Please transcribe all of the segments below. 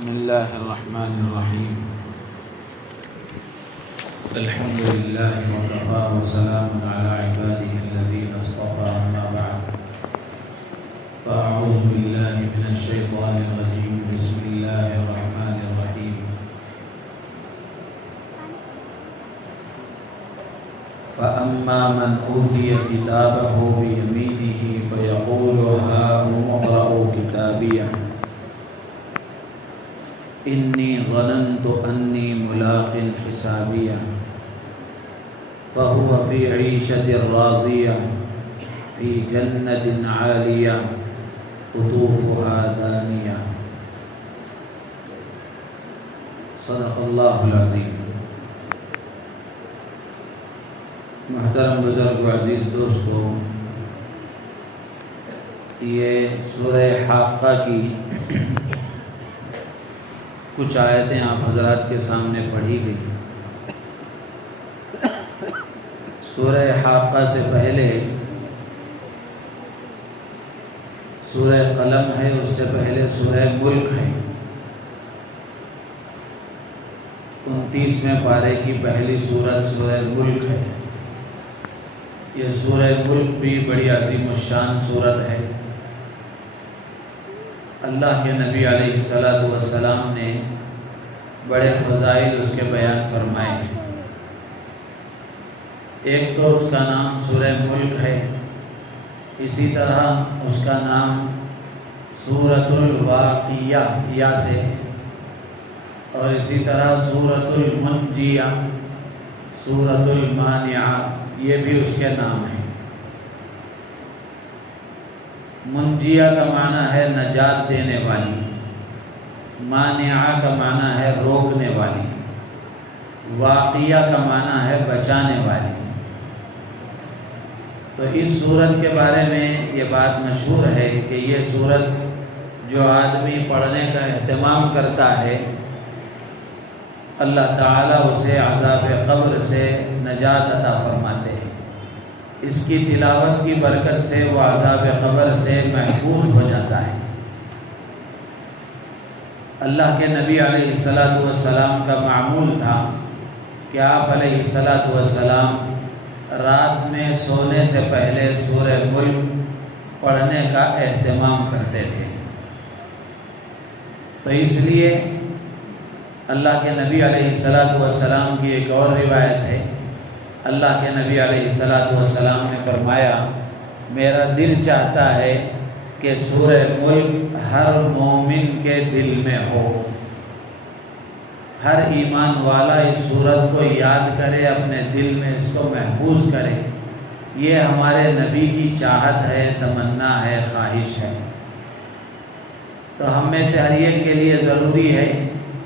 بسم الله الرحمن الرحيم. الحمد لله وكفى وسلام على عباده الذين اصطفى، أما بعد، فأعوذ بالله من الشيطان الرجيم. بسم الله الرحمن الرحيم. فأما من أوتي كتابه بيمينه فيقول هاؤم اقرءوا كتابيه إني ظننت أني ملاق حسابيه فهو في عيشة راضية في جنة عالية قطوفها دانية. صدق اللہ العظیم. محترم بزرگ و عزیز دوستو، یہ سورہ حاقہ کی کچھ آیتیں آپ حضرات کے سامنے پڑھی گئی. سورہ حاقہ سے پہلے سورہ قلم ہے، اس سے پہلے سورہ ملک ہے. 29ویں پارے کی پہلی سورت سورہ ملک ہے. یہ سورہ ملک بھی بڑی عظیم الشان سورت ہے. اللہ کے نبی علیہ الصلوۃ والسلام نے بڑے فضائل اس کے بیان فرمائے ہیں. ایک تو اس کا نام سورہ ملک ہے، اسی طرح اس کا نام سورۃ الواقعہ یا سے، اور اسی طرح سورۃ المنجیہ، سورۃ المانعہ، یہ بھی اس کے نام ہیں. منجیہ کا معنی ہے نجات دینے والی، مانعہ کا معنی ہے روکنے والی، واقعہ کا معنی ہے بچانے والی. تو اس سورت کے بارے میں یہ بات مشہور ہے کہ یہ سورت جو آدمی پڑھنے کا اہتمام کرتا ہے، اللہ تعالیٰ اسے عذاب قبر سے نجات عطا فرماتے ہیں. اس کی تلاوت کی برکت سے وہ عذاب قبر سے محفوظ ہو جاتا ہے. اللہ کے نبی علیہ الصلوۃ والسلام کا معمول تھا کہ آپ علیہ الصلوۃ والسلام رات میں سونے سے پہلے سورہ ملک پڑھنے کا اہتمام کرتے تھے. تو اس لیے اللہ کے نبی علیہ الصلوۃ والسلام کی ایک اور روایت ہے. اللہ کے نبی علیہ الصلوۃ والسلام نے فرمایا، میرا دل چاہتا ہے کہ سورہ ملک ہر مومن کے دل میں ہو. ہر ایمان والا اس سورت کو یاد کرے، اپنے دل میں اس کو محفوظ کرے. یہ ہمارے نبی کی چاہت ہے، تمنا ہے، خواہش ہے. تو ہم میں سے ہر ایک کے لیے ضروری ہے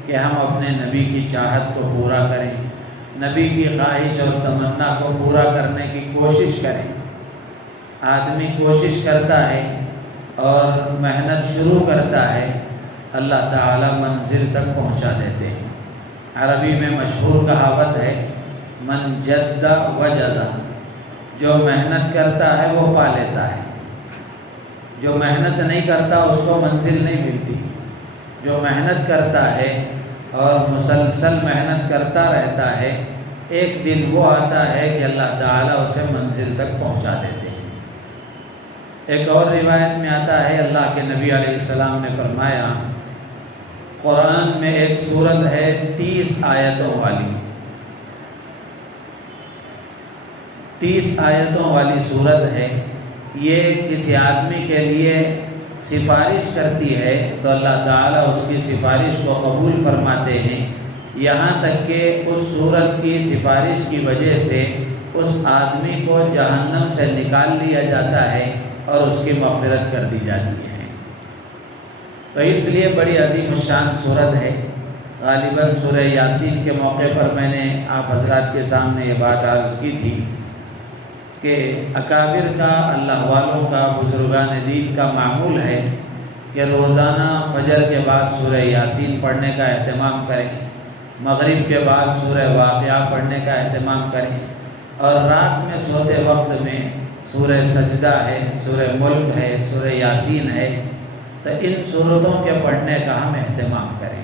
کہ ہم اپنے نبی کی چاہت کو پورا کریں، نبی کی خواہش اور تمنا کو پورا کرنے کی کوشش کریں. آدمی کوشش کرتا ہے اور محنت شروع کرتا ہے، اللہ تعالیٰ منزل تک پہنچا دیتے ہیں. عربی میں مشہور کہاوت ہے، من جد وجد، جو محنت کرتا ہے وہ پا لیتا ہے. جو محنت نہیں کرتا اس کو منزل نہیں ملتی. جو محنت کرتا ہے اور مسلسل محنت کرتا رہتا ہے، ایک دن وہ آتا ہے کہ اللہ تعالیٰ اسے منزل تک پہنچا دیتے ہیں. ایک اور روایت میں آتا ہے، اللہ کے نبی علیہ السلام نے فرمایا، قرآن میں ایک سورت ہے 30 آیتوں والی، 30 آیتوں والی سورت ہے. یہ کسی آدمی کے لیے سفارش کرتی ہے تو اللہ تعالیٰ اس کی سفارش کو قبول فرماتے ہیں، یہاں تک کہ اس سورت کی سفارش کی وجہ سے اس آدمی کو جہنم سے نکال لیا جاتا ہے اور اس کی مغفرت کر دی جاتی ہے. تو اس لیے بڑی عظیم الشان سورت ہے. غالباً سورہ یاسین کے موقع پر میں نے آپ حضرات کے سامنے یہ بات عرض کی تھی کہ اکابر کا، اللہ والوں کا، بزرگان دین کا معمول ہے کہ روزانہ فجر کے بعد سورہ یاسین پڑھنے کا اہتمام کریں، مغرب کے بعد سورہ واقعہ پڑھنے کا اہتمام کریں، اور رات میں سوتے وقت میں سورہ سجدہ ہے، سورہ ملک ہے، سورہ یاسین ہے، تو ان صورتوں کے پڑھنے کا ہم اہتمام کریں۔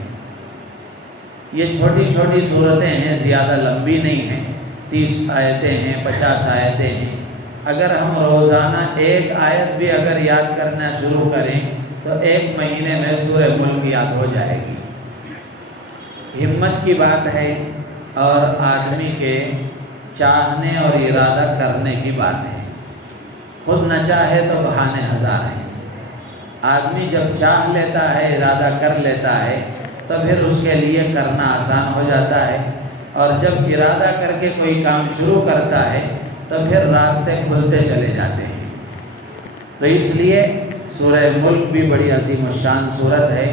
یہ چھوٹی چھوٹی صورتیں ہیں، زیادہ لمبی نہیں ہیں، 30 آیتیں ہیں، 50 آیتیں ہیں۔ اگر ہم روزانہ ایک آیت بھی اگر یاد کرنا شروع کریں تو ایک مہینے میں سورہ ملک یاد ہو جائے گی۔ ہمت کی بات ہے اور آدمی کے چاہنے اور ارادہ کرنے کی بات ہے۔ خود نہ چاہے تو بہانے ہزار ہیں۔ آدمی جب چاہ لیتا ہے، ارادہ کر لیتا ہے تو پھر اس کے لیے کرنا آسان ہو جاتا ہے، اور جب ارادہ کر کے کوئی کام شروع کرتا ہے تو پھر راستے کھلتے چلے جاتے ہیں۔ تو اس لیے سورہ ملک بھی بڑی عظیم الشان صورت ہے۔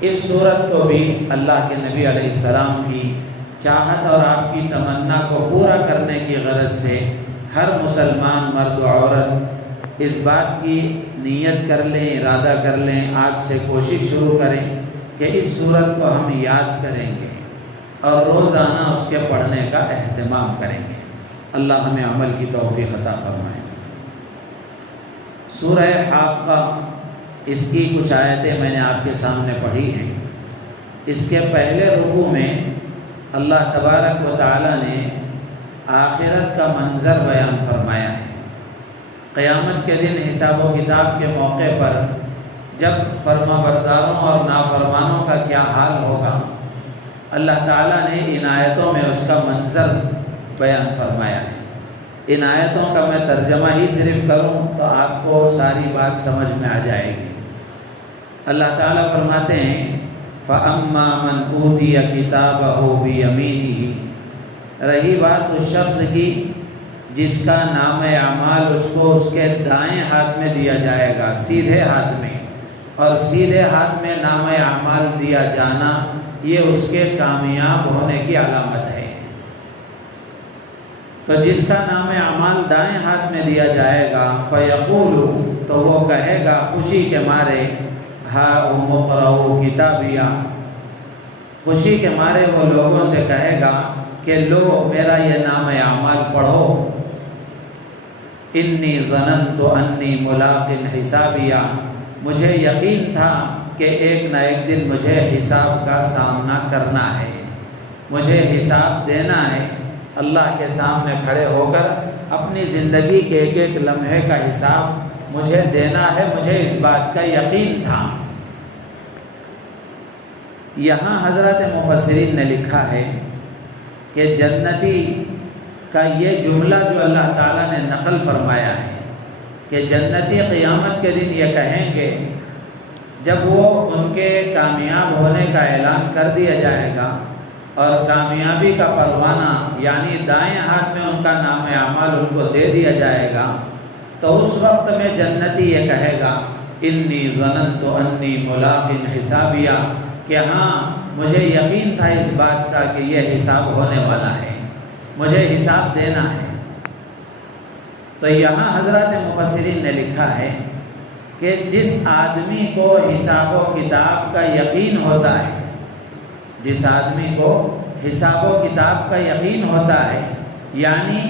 اس صورت کو بھی اللہ کے نبی علیہ السلام کی چاہت اور آپ کی تمنا کو پورا کرنے کی غرض سے ہر مسلمان مرد و عورت اس بات کی نیت کر لیں، ارادہ کر لیں، آج سے کوشش شروع کریں کہ اس صورت کو ہم یاد کریں گے اور روزانہ اس کے پڑھنے کا اہتمام کریں گے۔ اللہ ہمیں عمل کی توفیق عطا فرمائے۔ سورہ حاقہ، اس کی کچھ آیتیں میں نے آپ کے سامنے پڑھی ہیں۔ اس کے پہلے رکوع میں اللہ تبارک و تعالی نے آخرت کا منظر بیان فرمایا ہے۔ قیامت کے دن حساب و کتاب کے موقع پر جب فرما برداروں اور نافرمانوں کا کیا حال ہوگا، اللہ تعالیٰ نے ان آیتوں میں اس کا منظر بیان فرمایا ہے۔ ان آیتوں کا میں ترجمہ ہی صرف کروں تو آپ کو ساری بات سمجھ میں آ جائے گی۔ اللہ تعالیٰ فرماتے ہیں فَأَمَّا مَنْ أُوتِيَ كِتَابَهُ بِيَمِينِهِ، رہی بات اس شخص کی جس کا نام اعمال اس کو اس کے دائیں ہاتھ میں دیا جائے گا، سیدھے ہاتھ میں، اور سیدھے ہاتھ میں نام اعمال دیا جانا یہ اس کے کامیاب ہونے کی علامت ہے۔ تو جس کا نام اعمال دائیں ہاتھ میں دیا جائے گا فَيَقُولُ، تو وہ کہے گا خوشی کے مارے هَاؤْمُ اقْرَءُوا کتابیہ، خوشی کے مارے وہ لوگوں سے کہے گا کہ لو میرا یہ نام اعمال پڑھو، انی ظننت انی ملاق حسابیہ، مجھے یقین تھا کہ ایک نہ ایک دن مجھے حساب کا سامنا کرنا ہے، مجھے حساب دینا ہے، اللہ کے سامنے کھڑے ہو کر اپنی زندگی کے ایک ایک لمحے کا حساب مجھے دینا ہے، مجھے اس بات کا یقین تھا۔ یہاں حضرات مفسرین نے لکھا ہے کہ جنتی کا یہ جملہ جو اللہ تعالیٰ نے نقل فرمایا ہے کہ جنتی قیامت کے دن یہ کہیں گے جب وہ ان کے کامیاب ہونے کا اعلان کر دیا جائے گا اور کامیابی کا پروانہ یعنی دائیں ہاتھ میں ان کا نام اعمال ان کو دے دیا جائے گا، تو اس وقت میں جنتی یہ کہے گا انی ظننت انی ملاق حسابیہ، کہ ہاں مجھے یقین تھا اس بات کا کہ یہ حساب ہونے والا ہے، مجھے حساب دینا ہے۔ تو یہاں حضرات مفسرین نے لکھا ہے کہ جس آدمی کو حساب و کتاب کا یقین ہوتا ہے، جس آدمی کو حساب و کتاب کا یقین ہوتا ہے، یعنی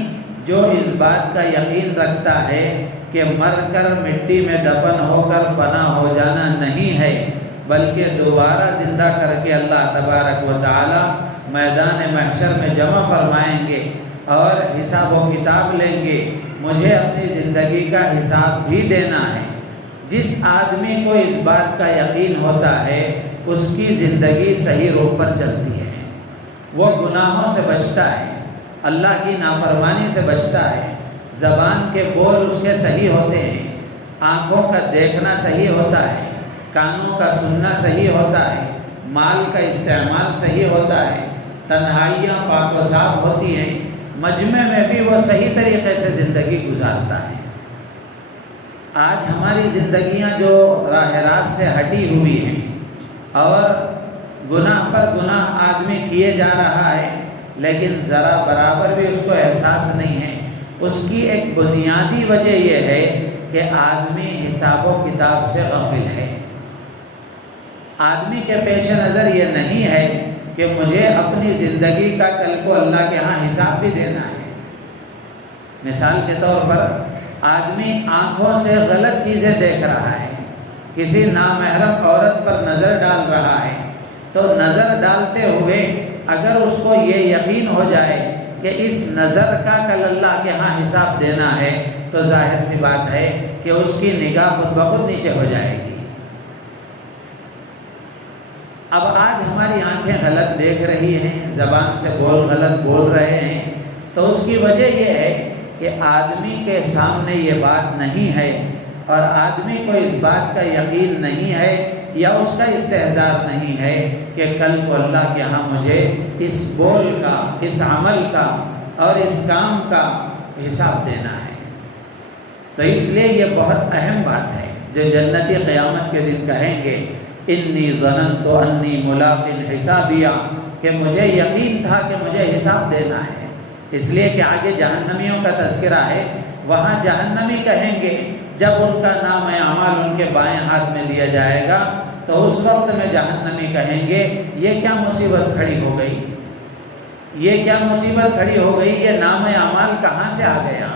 جو اس بات کا یقین رکھتا ہے کہ مر کر مٹی میں دفن ہو کر فنا ہو جانا نہیں ہے بلکہ دوبارہ زندہ کر کے اللہ تبارک و تعالی میدان محشر میں جمع فرمائیں گے اور حساب و کتاب لیں گے، مجھے اپنی زندگی کا حساب بھی دینا ہے، جس آدمی کو اس بات کا یقین ہوتا ہے اس کی زندگی صحیح رخ پر چلتی ہے، وہ گناہوں سے بچتا ہے، اللہ کی نافرمانی سے بچتا ہے، زبان کے بول اس کے صحیح ہوتے ہیں، آنکھوں کا دیکھنا صحیح ہوتا ہے، کانوں کا سننا صحیح ہوتا ہے، مال کا استعمال صحیح ہوتا ہے، تنہائیاں پاک و صاف ہوتی ہیں، مجمع میں بھی وہ صحیح طریقے سے زندگی گزارتا ہے۔ آج ہماری زندگیاں جو راہ راست سے ہٹی ہوئی ہیں اور گناہ پر گناہ آدمی کیے جا رہا ہے لیکن ذرا برابر بھی اس کو احساس نہیں ہے، اس کی ایک بنیادی وجہ یہ ہے کہ آدمی حساب و کتاب سے غافل ہے۔ آدمی کے پیش نظر یہ نہیں ہے کہ مجھے اپنی زندگی کا کل کو اللہ کے ہاں حساب بھی دینا ہے۔ مثال کے طور پر آدمی آنکھوں سے غلط چیزیں دیکھ رہا ہے، کسی نامحرم عورت پر نظر ڈال رہا ہے تو نظر ڈالتے ہوئے اگر اس کو یہ یقین ہو جائے کہ اس نظر کا کل اللہ کے ہاں حساب دینا ہے تو ظاہر سی بات ہے کہ اس کی نگاہ خود بخود نیچے ہو جائے گی۔ اب آج ہماری آنکھیں غلط دیکھ رہی ہیں، زبان سے غلط بول رہے ہیں، تو اس کی وجہ یہ ہے کہ آدمی کے سامنے یہ بات نہیں ہے اور آدمی کو اس بات کا یقین نہیں ہے یا اس کا استحضار نہیں ہے کہ کل کو اللہ کے ہاں مجھے اس بول کا، اس عمل کا اور اس کام کا حساب دینا ہے۔ تو اس لیے یہ بہت اہم بات ہے جو جنتی قیامت کے دن کہیں گے انی ظننت انی ملاق حسابیہ، کہ مجھے یقین تھا کہ مجھے حساب دینا ہے۔ اس لیے کہ آگے جہنمیوں کا تذکرہ ہے، وہاں جہنمی کہیں گے جب ان کا نام اعمال ان کے بائیں ہاتھ میں دیا جائے گا تو اس وقت میں جہنمی کہیں گے یہ کیا مصیبت کھڑی ہو گئی، یہ کیا مصیبت کھڑی ہو گئی، یہ نام اعمال کہاں سے آ گیا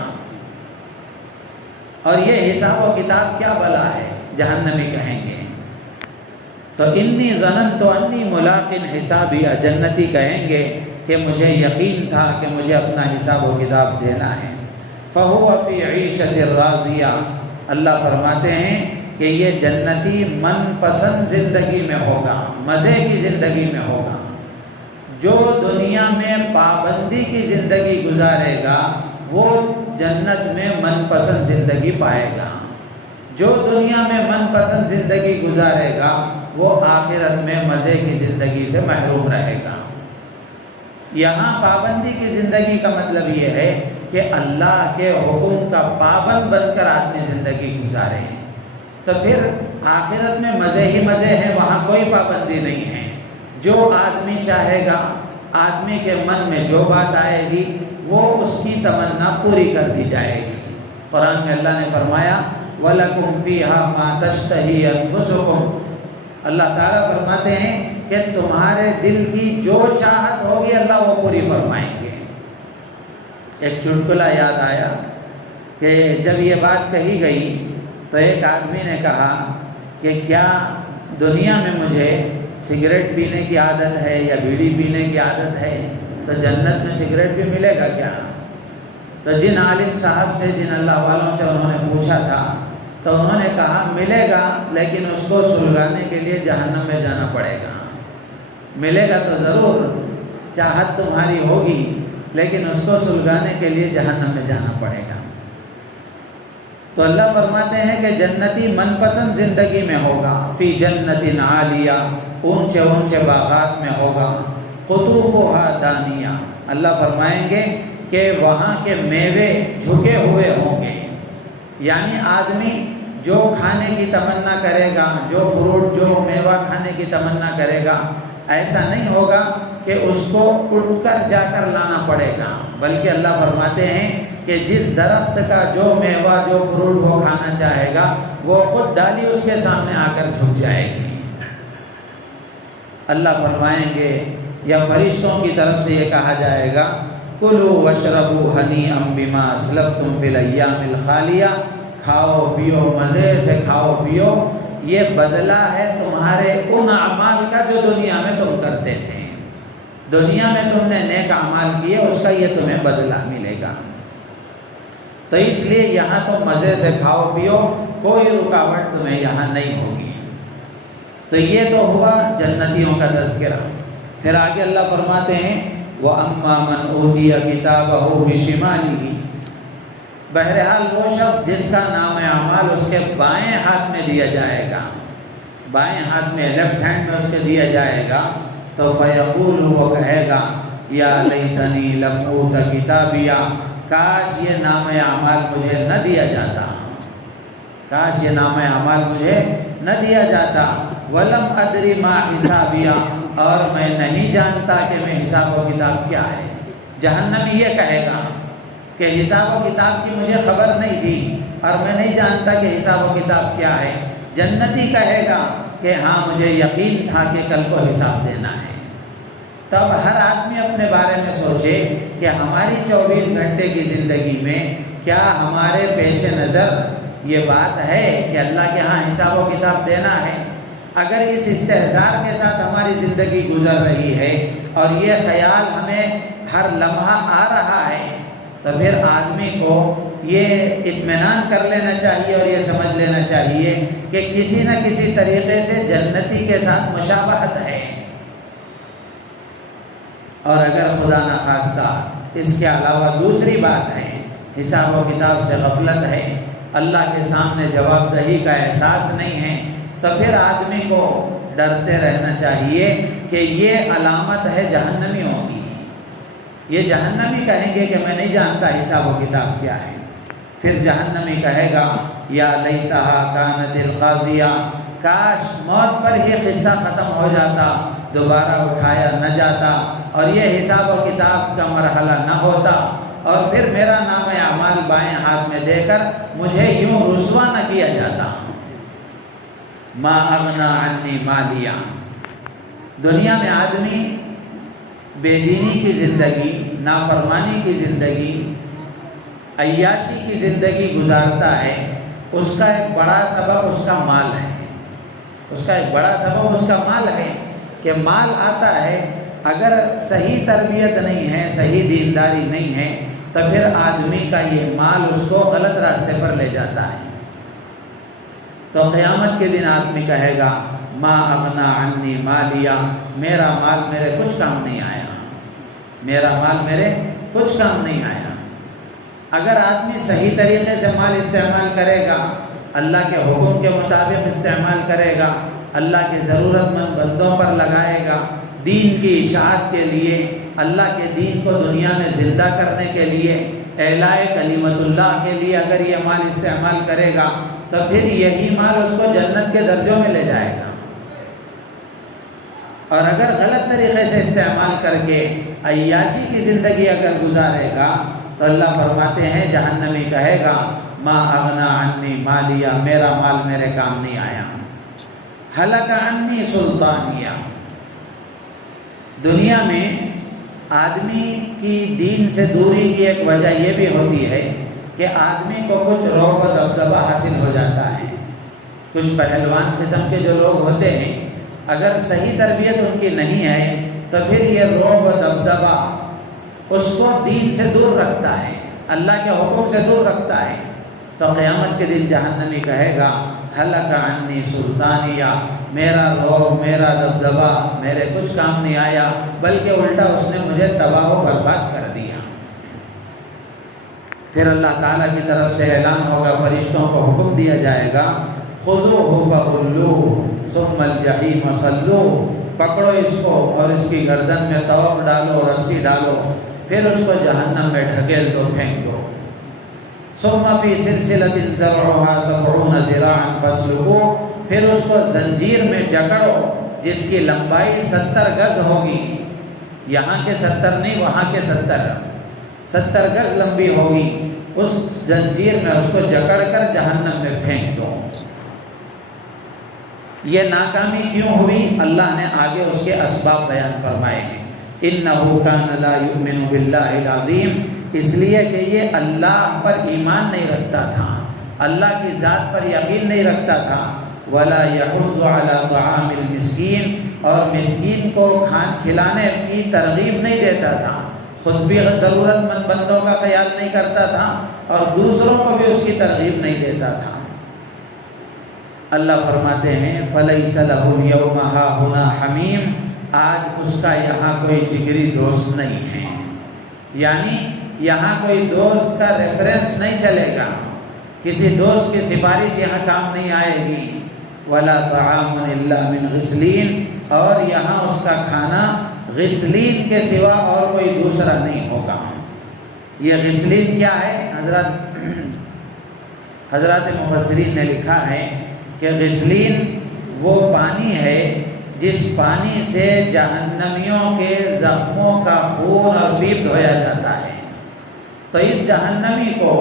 اور یہ حساب و کتاب کیا بلا ہے، جہنمی کہیں گے۔ تو انی ظننت انی ملاق حسابیہ، جنتی کہیں گے کہ مجھے یقین تھا کہ مجھے اپنا حساب و کتاب دینا ہے۔ فَهُوَ فِي عِيشَةٍ رَاضِيَةٍ، اللہ فرماتے ہیں کہ یہ جنتی من پسند زندگی میں ہوگا، مزے کی زندگی میں ہوگا۔ جو دنیا میں پابندی کی زندگی گزارے گا وہ جنت میں من پسند زندگی پائے گا، جو دنیا میں من پسند زندگی گزارے گا وہ آخرت میں مزے کی زندگی سے محروم رہے گا۔ یہاں پابندی کی زندگی کا مطلب یہ ہے کہ اللہ کے حکم کا پابند بن کر آدمی زندگی گزارے ہیں، تو پھر آخرت میں مزے ہی مزے ہیں، وہاں کوئی پابندی نہیں ہے۔ جو آدمی چاہے گا، آدمی کے من میں جو بات آئے گی وہ اس کی تمنا پوری کر دی جائے گی۔ قرآن میں اللہ نے فرمایا وَلَكُمْ فِيهَا مَا تَشْتَهِي أَنفُسُكُمْ، اللہ تعالیٰ فرماتے ہیں کہ تمہارے دل کی جو چاہت ہوگی اللہ وہ پوری فرمائیں گے۔ ایک چٹکلا یاد آیا کہ جب یہ بات کہی گئی تو ایک آدمی نے کہا کہ کیا دنیا میں مجھے سگریٹ پینے کی عادت ہے یا بیڑی پینے کی عادت ہے تو جنت میں سگریٹ بھی ملے گا کیا؟ تو جن عالم صاحب سے، جن اللہ والوں سے انہوں نے پوچھا تھا تو انہوں نے کہا ملے گا، لیکن اس کو سلگانے کے لیے جہنم میں جانا پڑے گا۔ ملے گا تو ضرور، چاہت تمہاری ہوگی، لیکن اس کو سلگانے کے لیے جہنم میں جانا پڑے گا۔ تو اللہ فرماتے ہیں کہ جنتی من پسند زندگی میں ہوگا، فی جنت عالیہ، اونچے اونچے باغات میں ہوگا، قطوفها دانیہ، اللہ فرمائیں گے کہ وہاں کے میوے جھکے ہوئے ہوں گے، یعنی آدمی جو کھانے کی تمنا کرے گا، جو فروٹ، جو میوہ کھانے کی تمنا کرے گا، ایسا نہیں ہوگا کہ اس کو اٹھ کر جا کر لانا پڑے گا، بلکہ اللہ فرماتے ہیں کہ جس درخت کا جو میوہ، جو فروٹ وہ کھانا چاہے گا وہ خود ڈالی اس کے سامنے آ کر جھک جائے گی۔ اللہ فرمائیں گے یا فرشتوں کی طرف سے یہ کہا جائے گا کلوا واشربوا ہنیئا بما اسلفتم فی الایام الخالیہ، کھاؤ پیو، مزے سے کھاؤ پیو، یہ بدلہ ہے تمہارے ان اعمال کا جو دنیا میں تم کرتے تھے، دنیا میں تم نے نیک اعمال کیے، اس کا یہ تمہیں بدلہ ملے گا۔ تو اس لیے یہاں تم مزے سے کھاؤ پیو، کوئی رکاوٹ تمہیں یہاں نہیں ہوگی۔ تو یہ تو ہوا جنتیوں کا تذکرہ۔ پھر آگے اللہ فرماتے ہیں وَأَمَّا مَنْ أُوتِيَ كِتَابَهُ بِشِمَالِهِ، بہرحال وہ شخص جس کا نام اعمال اس کے بائیں ہاتھ میں دیا جائے گا، بائیں ہاتھ میں، لیفٹ ہینڈ میں اس کے دیا جائے گا، تو فَيَقُولُ، وہ کہے گا یا لیتنی لم اوت کتابیہ، کاش یہ نام اعمال مجھے نہ دیا جاتا، کاش یہ نام اعمال مجھے نہ دیا جاتا، وَلَمْ أَدْرِ مَا حِسَابِيَہ، اور میں نہیں جانتا کہ میں حساب و کتاب کیا ہے۔ جہنمی یہ کہے گا کہ حساب و کتاب کی مجھے خبر نہیں تھی اور میں نہیں جانتا کہ حساب و کتاب کیا ہے۔ جنتی کہے گا کہ ہاں مجھے یقین تھا کہ کل کو حساب دینا ہے۔ تب ہر آدمی اپنے بارے میں سوچے کہ ہماری 24 گھنٹے کی زندگی میں کیا ہمارے پیش نظر یہ بات ہے کہ اللہ کے ہاں حساب و کتاب دینا ہے، اگر اس استحضار کے ساتھ ہماری زندگی گزر رہی ہے اور یہ خیال ہمیں ہر لمحہ آ رہا ہے، تو پھر آدمی کو یہ اطمینان کر لینا چاہیے اور یہ سمجھ لینا چاہیے کہ کسی نہ کسی طریقے سے جنتی کے ساتھ مشابہت ہے۔ اور اگر خدا نخواستہ اس کے علاوہ دوسری بات ہے، حساب و کتاب سے غفلت ہے، اللہ کے سامنے جواب دہی کا احساس نہیں ہے، تو پھر آدمی کو ڈرتے رہنا چاہیے کہ یہ علامت ہے جہنمیوں کی۔ یہ جہنمی کہیں گے کہ میں نہیں جانتا حساب و کتاب کیا ہے، پھر جہنمی کہے گا یا لیتہا کانت القاضیہ، کاش موت پر ہی قصہ ختم ہو جاتا، دوبارہ اٹھایا نہ جاتا اور یہ حساب و کتاب کا مرحلہ نہ ہوتا، اور پھر میرا نام اعمال بائیں ہاتھ میں دے کر مجھے یوں رسوا نہ کیا جاتا۔ ما اغنا عنی مالیہ، دنیا میں آدمی بے دینی کی زندگی، نافرمانی کی زندگی، عیاشی کی زندگی گزارتا ہے، اس کا ایک بڑا سبب اس کا مال ہے، اس کا ایک بڑا سبب اس کا مال ہے کہ مال آتا ہے، اگر صحیح تربیت نہیں ہے، صحیح دینداری نہیں ہے، تو پھر آدمی کا یہ مال اس کو غلط راستے پر لے جاتا ہے۔ تو قیامت کے دن آدمی کہے گا ما اغنا عنی مالیہ، میرا مال میرے کچھ کام نہیں آیا، میرا مال میرے کچھ کام نہیں آیا۔ اگر آدمی صحیح طریقے سے مال استعمال کرے گا، اللہ کے حکم کے مطابق استعمال کرے گا، اللہ کے ضرورت مند بندوں پر لگائے گا، دین کی اشاعت کے لیے، اللہ کے دین کو دنیا میں زندہ کرنے کے لیے، اعلاء کلمت اللہ کے لیے اگر یہ مال استعمال کرے گا، تو پھر یہی مال اس کو جنت کے درجوں میں لے جائے گا۔ اور اگر غلط طریقے سے استعمال کر کے عیاشی کی زندگی اگر گزارے گا، تو اللہ فرماتے ہیں جہنمی کہے گا ما اغنا عنی مالیہ، میرا مال میرے کام نہیں آیا۔ ہلک عنی سلطانیہ، دنیا میں آدمی کی دین سے دوری کی ایک وجہ یہ بھی ہوتی ہے کہ آدمی کو کچھ رعب و دبدبہ حاصل ہو جاتا ہے۔ کچھ پہلوان قسم کے جو لوگ ہوتے ہیں، اگر صحیح تربیت ان کی نہیں ہے تو پھر یہ رعب و دبدبہ اس کو دین سے دور رکھتا ہے، اللہ کے حکم سے دور رکھتا ہے۔ تو قیامت کے دن جہنمی کہے گا ہلک عنی سلطانیہ، میرا رعب، میرا دبدبہ میرے کچھ کام نہیں آیا، بلکہ الٹا اس نے مجھے تباہ و برباد کر دیا۔ پھر اللہ تعالیٰ کی طرف سے اعلان ہوگا، فرشتوں کو حکم دیا جائے گا خذوہ فغلوہ ثم الجحیم صلوہ، پکڑو اس کو اور اس کی گردن میں توق ڈالو، رسی ڈالو، پھر اس کو جہنم میں ڈھکیل دو، پھینک دو۔ ثم فی سلسلۃ ذرعها 70 ذراعا فاسلکوہ، پھر اس کو زنجیر میں جکڑو جس کی لمبائی 70 گز ہوگی، یہاں کے 70 نہیں، وہاں کے 70 گز لمبی ہوگی، اس زنجیر میں اس کو جکڑ کر جہنم میں پھینک دو۔ یہ ناکامی کیوں ہوئی؟ اللہ نے آگے اس کے اسباب بیان فرمائے ہیں۔ اِنَّهُ كَانَ لَا يُؤْمِنُ بِاللَّهِ الْعَظِيمِ، اس لیے کہ یہ اللہ پر ایمان نہیں رکھتا تھا، اللہ کی ذات پر یقین نہیں رکھتا تھا، وَلَا يَحُضُّ عَلَى طَعَامِ الْمِسْكِينِ، اور مسکین کو کھلانے کی ترغیب نہیں دیتا تھا، خود بھی ضرورت مند بندوں کا خیال نہیں کرتا تھا اور دوسروں کو بھی اس کی ترغیب نہیں دیتا تھا۔ اللہ فرماتے ہیں فَلَيْسَ لَهُ الْيَوْمَ هَاهُنَا حَمِيمٌ، آج اس کا یہاں کوئی جگری دوست نہیں ہے، یعنی یہاں کوئی دوست کا ریفرنس نہیں چلے گا، کسی دوست کی سفارش یہاں کام نہیں آئے گی۔ وَلَا طَعَامٌ إِلَّا مِنْ غِسْلِينَ، اور یہاں اس کا کھانا غسلین کے سوا اور کوئی دوسرا نہیں ہوگا۔ یہ غسلین کیا ہے؟ حضرات مفسرین نے لکھا ہے کہ غسلین وہ پانی ہے جس پانی سے جہنمیوں کے زخموں کا خون اور پیپ دھویا جاتا ہے۔ تو اس جہنمی کو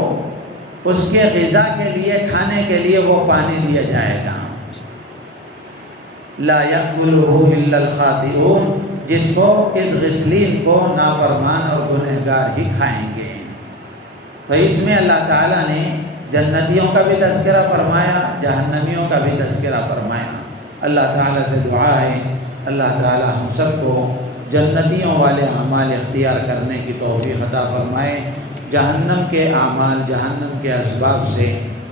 اس کے غذا کے لیے، کھانے کے لیے وہ پانی دیا جائے گا۔ لا يأكله إلا الخاطئون، جس کو اس غسلین کو نافرمان اور گنہگار ہی کھائیں گے۔ تو اس میں اللہ تعالیٰ نے جنتیوں کا بھی تذکرہ فرمایا، جہنمیوں کا بھی تذکرہ فرمایا۔ اللہ تعالیٰ سے دعا ہے اللہ تعالیٰ ہم سب کو جنتیوں والے اعمال اختیار کرنے کی توفیق عطا فرمائے، جہنم کے اعمال، جہنم کے اسباب سے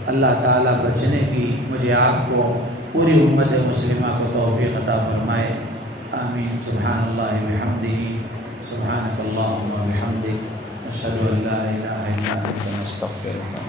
اللہ تعالیٰ بچنے کی مجھے آپ کو پوری امت مسلمہ کو توفیق عطا فرمائے، آمین۔ سبحان اللہ بحمدہ، سبحانک اللہم وبحمدک، نشہد ان لا الہ الا انت، نستغفرک۔